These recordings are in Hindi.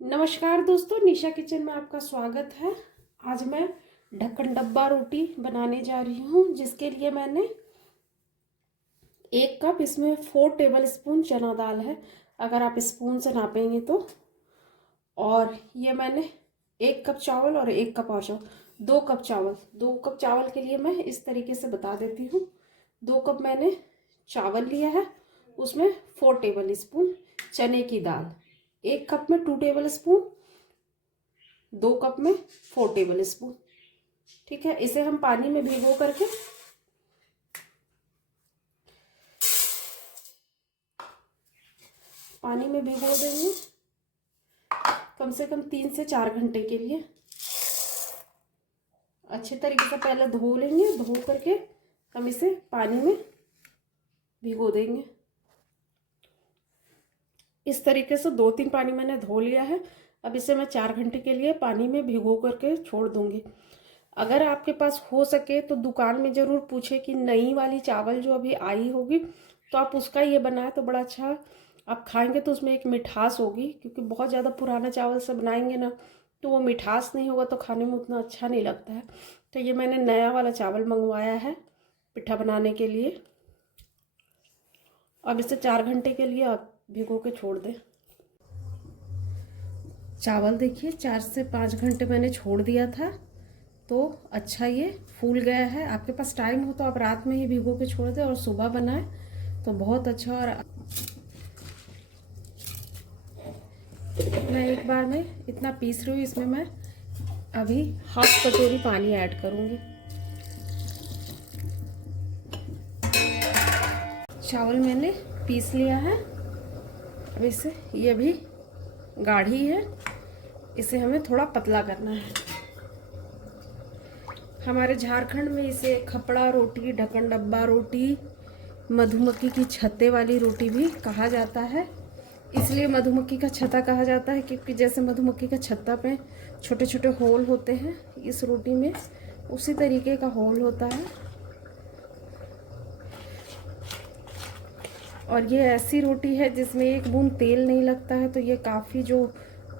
नमस्कार दोस्तों, निशा किचन में आपका स्वागत है। आज मैं ढक्कन डब्बा रोटी बनाने जा रही हूँ, जिसके लिए मैंने 1 कप, इसमें 4 टेबल स्पून चना दाल है, अगर आप स्पून से नापेंगे तो। और ये मैंने 1 कप चावल और 1 कप और चावल, 2 कप चावल। 2 कप चावल के लिए मैं इस तरीके से बता देती हूँ। 2 कप मैंने चावल लिया है, उसमें 4 टेबल स्पून चने की दाल। 1 कप में 2 टेबल स्पून, 2 कप में 4 टेबल स्पून। ठीक है, इसे हम पानी में भिगो करके देंगे कम से कम 3 से 4 घंटे के लिए। अच्छे तरीके से पहले धो लेंगे, धो करके हम इसे पानी में भिगो देंगे। इस तरीके से 2-3 पानी मैंने धो लिया है। अब इसे मैं 4 घंटे के लिए पानी में भिगो करके छोड़ दूंगी। अगर आपके पास हो सके तो दुकान में ज़रूर पूछे कि नई वाली चावल जो अभी आई होगी तो आप उसका ये बनाए तो बड़ा अच्छा आप खाएंगे, तो उसमें एक मिठास होगी। क्योंकि बहुत ज़्यादा पुराना चावल से बनाएंगे ना तो वो मिठास नहीं होगा, तो खाने में उतना अच्छा नहीं लगता है। तो ये मैंने नया वाला चावल मंगवाया है पिट्ठा बनाने के लिए। अब इसे 4 घंटे के लिए आप भिगो के छोड़ दें। चावल देखिए 4 से 5 घंटे मैंने छोड़ दिया था, तो अच्छा ये फूल गया है। आपके पास टाइम हो तो आप रात में ही भिगो के छोड़ दें और सुबह बनाएं तो बहुत अच्छा। और मैं एक बार में इतना पीस रही हूँ, इसमें मैं अभी 1/2 कटोरी पानी ऐड करूँगी। चावल मैंने पीस लिया है। अब इसे, ये भी गाढ़ी है, इसे हमें थोड़ा पतला करना है। हमारे झारखंड में इसे खपड़ा रोटी, ढक्कन डब्बा रोटी, मधुमक्खी की छत्ते वाली रोटी भी कहा जाता है। इसलिए मधुमक्खी का छत्ता कहा जाता है क्योंकि जैसे मधुमक्खी का छत्ता पे छोटे छोटे होल होते हैं, इस रोटी में उसी तरीके का होल होता है। और ये ऐसी रोटी है जिसमें एक बूंद तेल नहीं लगता है, तो ये काफ़ी जो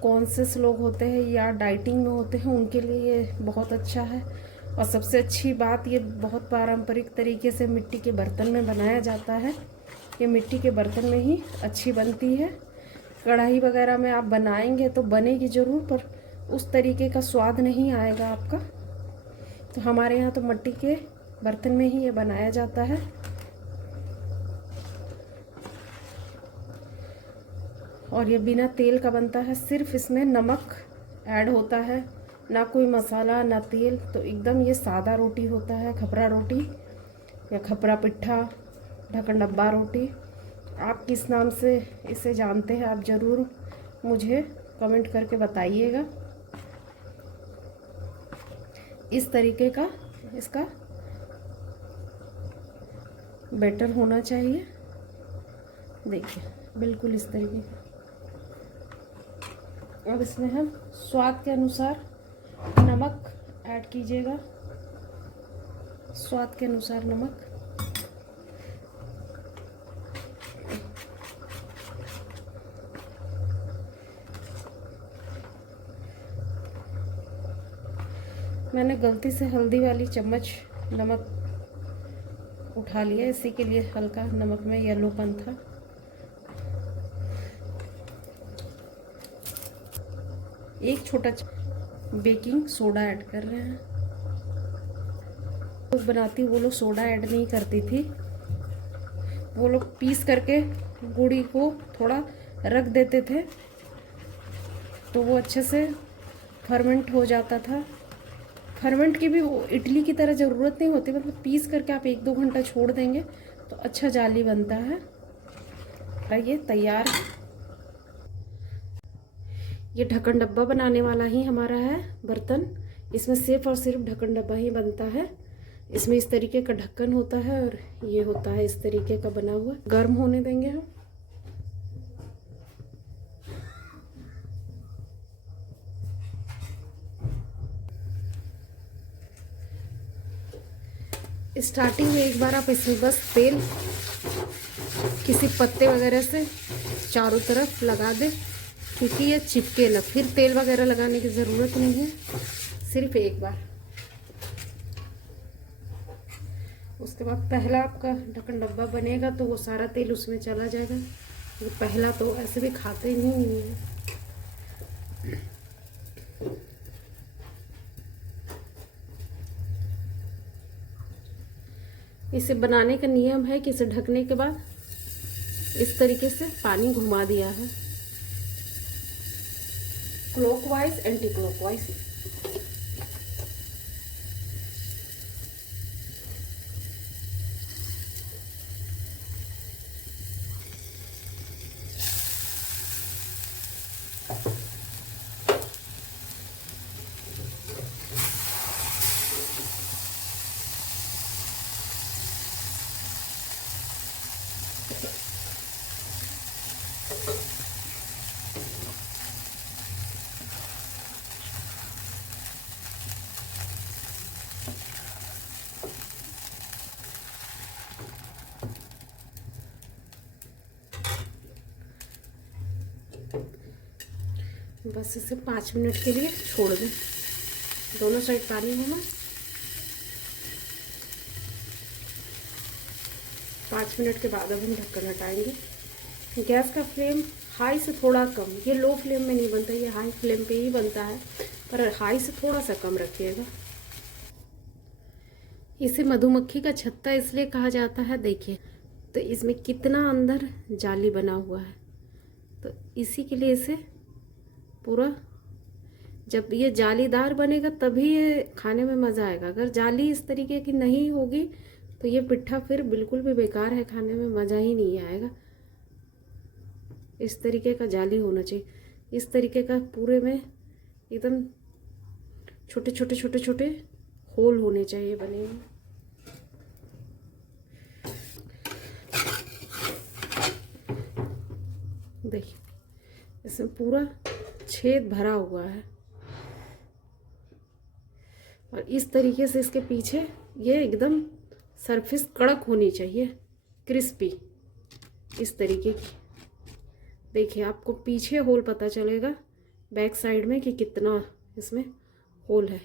कॉन्शियस लोग होते हैं या डाइटिंग में होते हैं उनके लिए ये बहुत अच्छा है। और सबसे अच्छी बात, ये बहुत पारंपरिक तरीके से मिट्टी के बर्तन में बनाया जाता है। ये मिट्टी के बर्तन में ही अच्छी बनती है। कढ़ाई वगैरह में आप बनाएंगे तो बनेगी ज़रूर, पर उस तरीके का स्वाद नहीं आएगा आपका। तो हमारे यहाँ तो मिट्टी के बर्तन में ही ये बनाया जाता है। और ये बिना तेल का बनता है, सिर्फ इसमें नमक ऐड होता है, ना कोई मसाला ना तेल। तो एकदम ये सादा रोटी होता है, खपरा रोटी या खपरा पिट्ठा, ढक्कन डब्बा रोटी। आप किस नाम से इसे जानते हैं आप ज़रूर मुझे कमेंट करके बताइएगा। इस तरीके का इसका बैटर होना चाहिए। देखिए बिल्कुल इस तरीके का। अब इसमें हम स्वाद के अनुसार नमक ऐड कीजिएगा, स्वाद के अनुसार नमक। मैंने गलती से हल्दी वाली चम्मच नमक उठा लिया, इसी के लिए हल्का नमक में येलोपन था। एक छोटा बेकिंग सोडा ऐड कर रहे हैं। लोग बनाती वो लोग सोडा ऐड नहीं करती थी, वो लोग पीस करके गुड़ी को थोड़ा रख देते थे तो वो अच्छे से फर्मेंट हो जाता था। फर्मेंट की भी वो इडली की तरह ज़रूरत नहीं होती, मतलब पीस करके आप 1-2 घंटा छोड़ देंगे तो अच्छा जाली बनता है। ये तैयार है। ये ढक्कन डब्बा बनाने वाला ही हमारा है बर्तन। इसमें सिर्फ और सिर्फ ढक्कन डब्बा ही बनता है। इसमें इस तरीके का ढक्कन होता है और ये होता है इस तरीके का बना हुआ। गर्म होने देंगे हम। स्टार्टिंग में एक बार आप इसमें बस तेल किसी पत्ते वगैरह से चारों तरफ लगा दें क्योंकि ये चिपके ना, फिर तेल वगैरह लगाने की ज़रूरत नहीं है, सिर्फ एक बार। उसके बाद पहला आपका ढक्कन डब्बा बनेगा तो वो सारा तेल उसमें चला जाएगा। वो पहला तो ऐसे भी खाते ही नहीं है। इसे बनाने का नियम है कि इसे ढकने के बाद इस तरीके से पानी घुमा दिया है, क्लॉकवाइज एंटी क्लॉकवाइज। बस इसे 5 मिनट के लिए छोड़ दें, दोनों साइड पानी होना। 5 मिनट के बाद अब हम ढक्कन हटाएंगे। गैस का फ्लेम हाई से थोड़ा कम, ये लो फ्लेम में नहीं बनता, ये हाई फ्लेम पे ही बनता है, पर हाई से थोड़ा सा कम रखिएगा। इसे मधुमक्खी का छत्ता इसलिए कहा जाता है, देखिए तो इसमें कितना अंदर जाली बना हुआ है, तो इसी के लिए इसे पूरा, जब ये जालीदार बनेगा तभी ये खाने में मज़ा आएगा। अगर जाली इस तरीके की नहीं होगी तो ये पिट्ठा फिर बिल्कुल भी बेकार है, खाने में मज़ा ही नहीं आएगा। इस तरीके का जाली होना चाहिए, इस तरीके का पूरे में एकदम छोटे छोटे छोटे छोटे होल होने चाहिए बने हुए। देखिए इसमें पूरा छेद भरा हुआ है, और इस तरीके से इसके पीछे ये एकदम सरफेस कड़क होनी चाहिए, क्रिस्पी, इस तरीके की। देखिए आपको पीछे होल पता चलेगा बैक साइड में कि कितना इसमें होल है।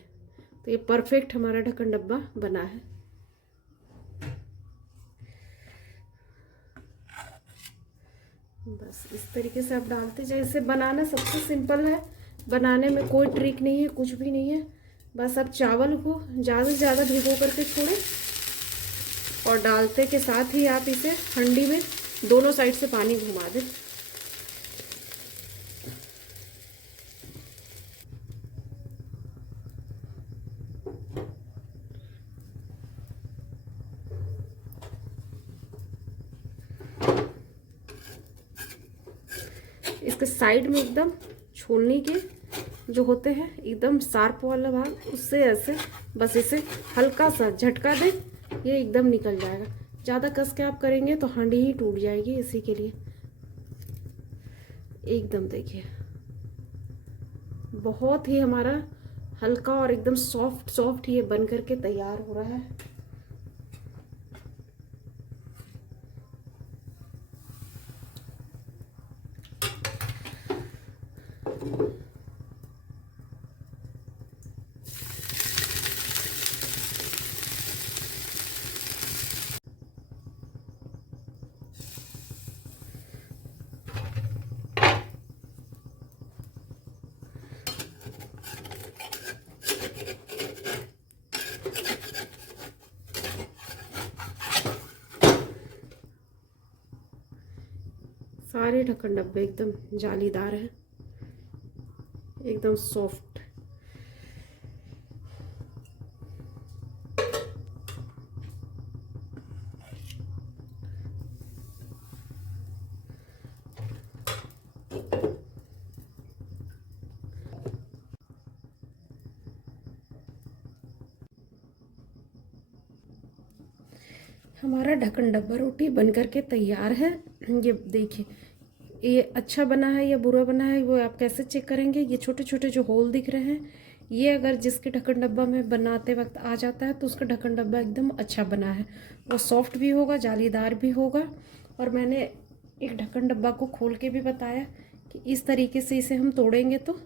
तो ये परफेक्ट हमारा ढक्कन डब्बा बना है। बस इस तरीके से आप डालते जाए। इसे बनाना सबसे सिंपल है, बनाने में कोई ट्रिक नहीं है, कुछ भी नहीं है। बस आप चावल को ज़्यादा से ज़्यादा भिगो करके छोड़ें, और डालते के साथ ही आप इसे हंडी में दोनों साइड से पानी घुमा दें। इसके साइड में एकदम छोलनी के जो होते हैं एकदम शार्प वाला भाग, उससे ऐसे बस इसे हल्का सा झटका दें, ये एकदम निकल जाएगा। ज़्यादा कस के आप करेंगे तो हांडी ही टूट जाएगी, इसी के लिए एकदम देखिए बहुत ही हमारा हल्का और एकदम सॉफ्ट सॉफ्ट ये बन करके तैयार हो रहा है। सारे ढक्कन डब्बे एकदम जालीदार हैं, एकदम सॉफ्ट। हमारा ढक्कन डब्बा रोटी बन करके तैयार है। ये देखिए ये अच्छा बना है या बुरा बना है वो आप कैसे चेक करेंगे? ये छोटे छोटे जो होल दिख रहे हैं, ये अगर जिसके ढक्कन डब्बा में बनाते वक्त आ जाता है तो उसका ढक्कन डब्बा एकदम अच्छा बना है, वो सॉफ्ट भी होगा, जालीदार भी होगा। और मैंने एक ढक्कन डब्बा को खोल के भी बताया कि इस तरीके से इसे हम तोड़ेंगे तो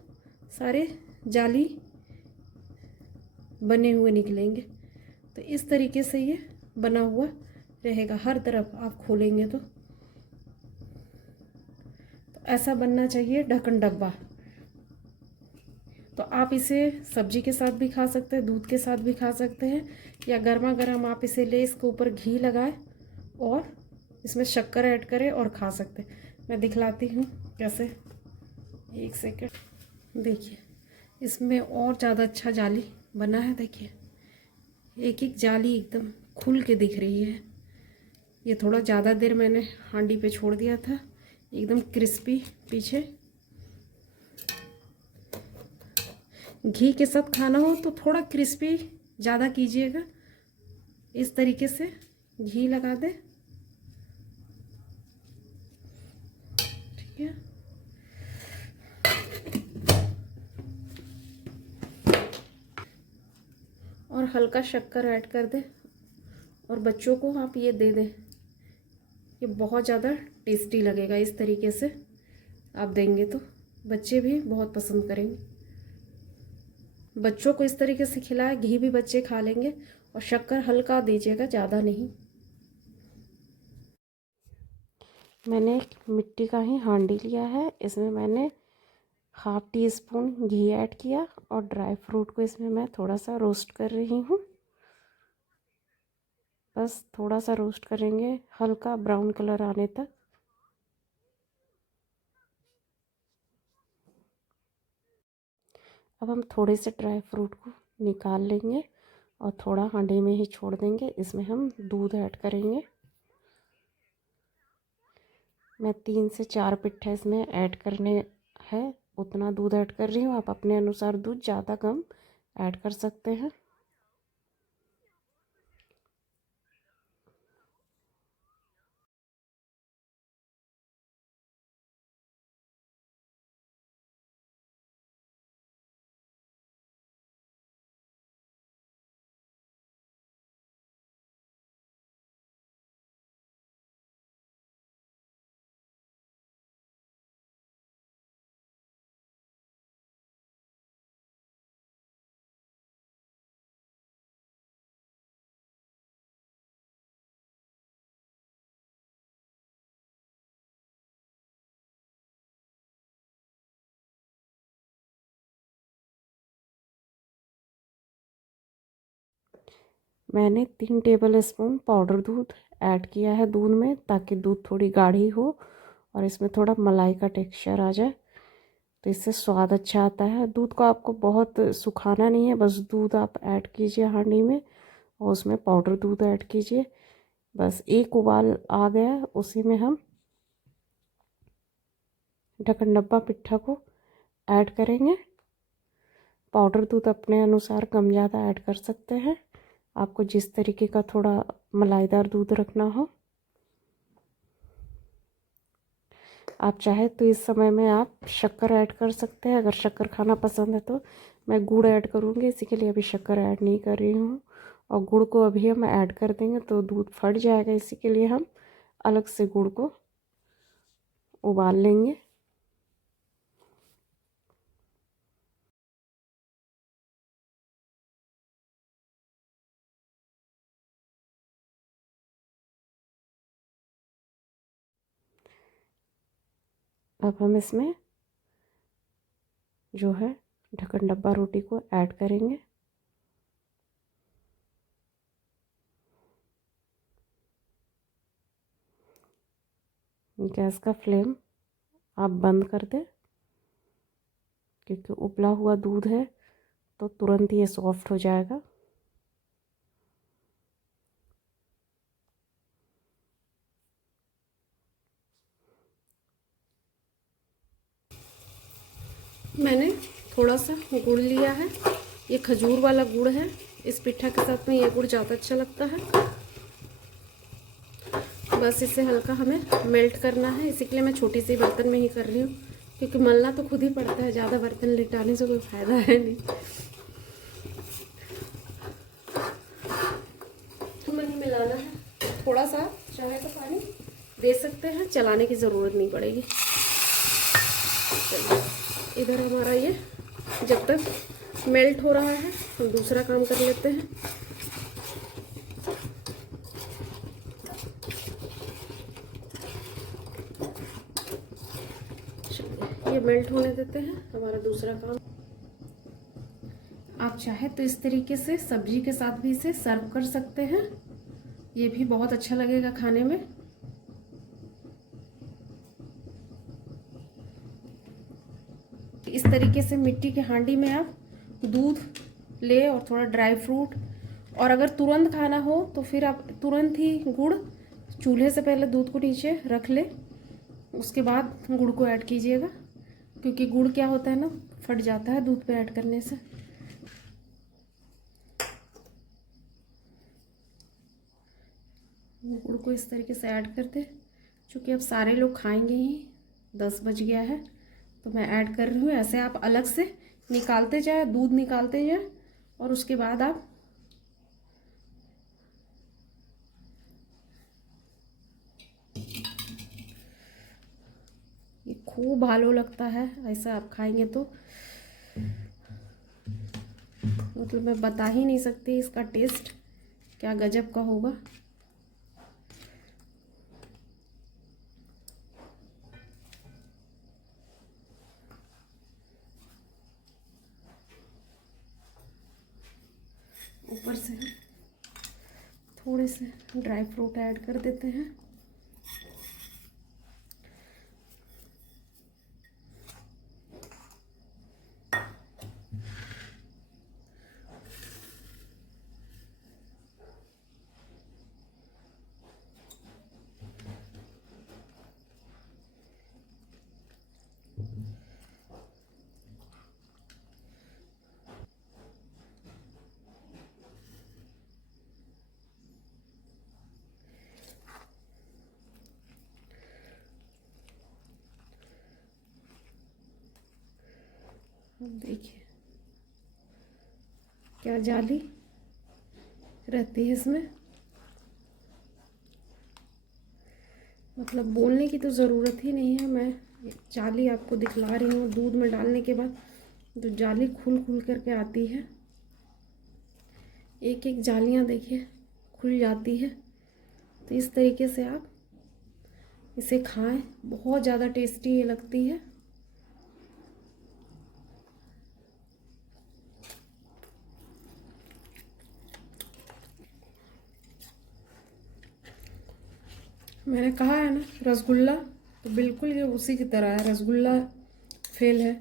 सारे जाली बने हुए निकलेंगे। तो इस तरीके से ये बना हुआ रहेगा हर तरफ आप खोलेंगे तो ऐसा बनना चाहिए ढक्कन डब्बा। तो आप इसे सब्जी के साथ भी खा सकते हैं, दूध के साथ भी खा सकते हैं, या गर्मा गर्म आप इसे ले इसके ऊपर घी लगाए और इसमें शक्कर ऐड करें और खा सकते हैं। मैं दिखलाती हूँ कैसे, एक सेकंड। देखिए इसमें और ज़्यादा अच्छा जाली बना है। देखिए एक एक जाली एकदम खुल के दिख रही है। ये थोड़ा ज़्यादा देर मैंने हांडी पे छोड़ दिया था, एकदम क्रिस्पी पीछे। घी के साथ खाना हो तो थोड़ा क्रिस्पी ज़्यादा कीजिएगा। इस तरीके से घी लगा दे, ठीक है। और हल्का शक्कर ऐड कर दे और बच्चों को आप ये दे दें। ये बहुत ज़्यादा टेस्टी लगेगा। इस तरीके से आप देंगे तो बच्चे भी बहुत पसंद करेंगे। बच्चों को इस तरीके से खिलाए, घी भी बच्चे खा लेंगे। और शक्कर हल्का दीजिएगा, ज़्यादा नहीं। मैंने एक मिट्टी का ही हांडी लिया है, इसमें मैंने ½ टी स्पून घी ऐड किया और ड्राई फ्रूट को इसमें मैं थोड़ा सा रोस्ट कर रही हूँ। बस थोड़ा सा रोस्ट करेंगे, हल्का ब्राउन कलर आने तक। अब हम थोड़े से ड्राई फ्रूट को निकाल लेंगे और थोड़ा हांडी में ही छोड़ देंगे। इसमें हम दूध ऐड करेंगे। मैं 3 से 4 पिट्ठे इसमें ऐड करने हैं, उतना दूध ऐड कर रही हूँ। आप अपने अनुसार दूध ज़्यादा कम ऐड कर सकते हैं। मैंने 3 टेबल स्पून पाउडर दूध ऐड किया है दूध में, ताकि दूध थोड़ी गाढ़ी हो और इसमें थोड़ा मलाई का टेक्सचर आ जाए, तो इससे स्वाद अच्छा आता है। दूध को आपको बहुत सुखाना नहीं है, बस दूध आप ऐड कीजिए हांडी में और उसमें पाउडर दूध ऐड कीजिए। बस एक उबाल आ गया, उसी में हम ढक्कन डब्बा पिट्ठा को ऐड करेंगे। पाउडर दूध अपने अनुसार कम ज़्यादा ऐड कर सकते हैं, आपको जिस तरीके का थोड़ा मलाईदार दूध रखना हो। आप चाहे तो इस समय में आप शक्कर ऐड कर सकते हैं, अगर शक्कर खाना पसंद है तो। मैं गुड़ ऐड करूँगी, इसी के लिए अभी शक्कर ऐड नहीं कर रही हूँ। और गुड़ को अभी हम ऐड कर देंगे तो दूध फट जाएगा, इसी के लिए हम अलग से गुड़ को उबाल लेंगे। अब हम इसमें जो है ढक्कन डब्बा रोटी को ऐड करेंगे। गैस का फ्लेम आप बंद कर दें, क्योंकि उबला हुआ दूध है तो तुरंत ये सॉफ्ट हो जाएगा। मैंने थोड़ा सा गुड़ लिया है, ये खजूर वाला गुड़ है। इस पिट्ठा के साथ में ये गुड़ ज़्यादा अच्छा लगता है। बस इसे हल्का हमें मेल्ट करना है, इसी के लिए मैं छोटी सी बर्तन में ही कर रही हूँ, क्योंकि मलना तो खुद ही पड़ता है, ज़्यादा बर्तन लिटाने से कोई फ़ायदा है नहीं। नहीं मिलाना है, थोड़ा सा चाहे तो पानी दे सकते हैं, चलाने की ज़रूरत नहीं पड़ेगी। चलिए इधर हमारा ये जब तक मेल्ट हो रहा है हम दूसरा काम कर लेते हैं। चलिए ये मेल्ट होने देते हैं, हमारा दूसरा काम। आप चाहे तो इस तरीके से सब्जी के साथ भी इसे सर्व कर सकते हैं, ये भी बहुत अच्छा लगेगा खाने में। इस तरीके से मिट्टी के हांडी में आप दूध ले और थोड़ा ड्राई फ्रूट, और अगर तुरंत खाना हो तो फिर आप तुरंत ही गुड़, चूल्हे से पहले दूध को नीचे रख ले, उसके बाद गुड़ को ऐड कीजिएगा, क्योंकि गुड़ क्या होता है ना, फट जाता है दूध पे ऐड करने से। गुड़ को इस तरीके से ऐड कर दे। चूँकि अब सारे लोग खाएंगे ही, 10 बज गया है, तो मैं ऐड कर रही हूँ। ऐसे आप अलग से निकालते जाए, दूध निकालते जाए, और उसके बाद आप ये खूब भालो लगता है ऐसा आप खाएंगे तो, मतलब मैं बता ही नहीं सकती इसका टेस्ट क्या गजब का होगा। ऊपर से थोड़े से ड्राई फ्रूट ऐड कर देते हैं। अब देखिए क्या जाली रहती है इसमें, मतलब बोलने की तो ज़रूरत ही नहीं है, मैं जाली आपको दिखला रही हूँ। दूध में डालने के बाद तो जाली खुल खुल करके आती है, एक एक जालियाँ देखिए खुल जाती है। तो इस तरीके से आप इसे खाएं, बहुत ज़्यादा टेस्टी ये लगती है। मैंने कहा है ना रसगुल्ला, तो बिल्कुल ये उसी की तरह है, रसगुल्ला फेल है।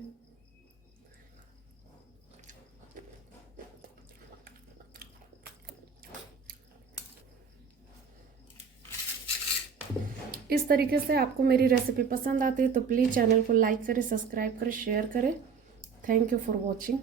इस तरीके से आपको मेरी रेसिपी पसंद आती है तो प्लीज़ चैनल को लाइक करें, सब्सक्राइब करें, शेयर करें। Thank you for watching.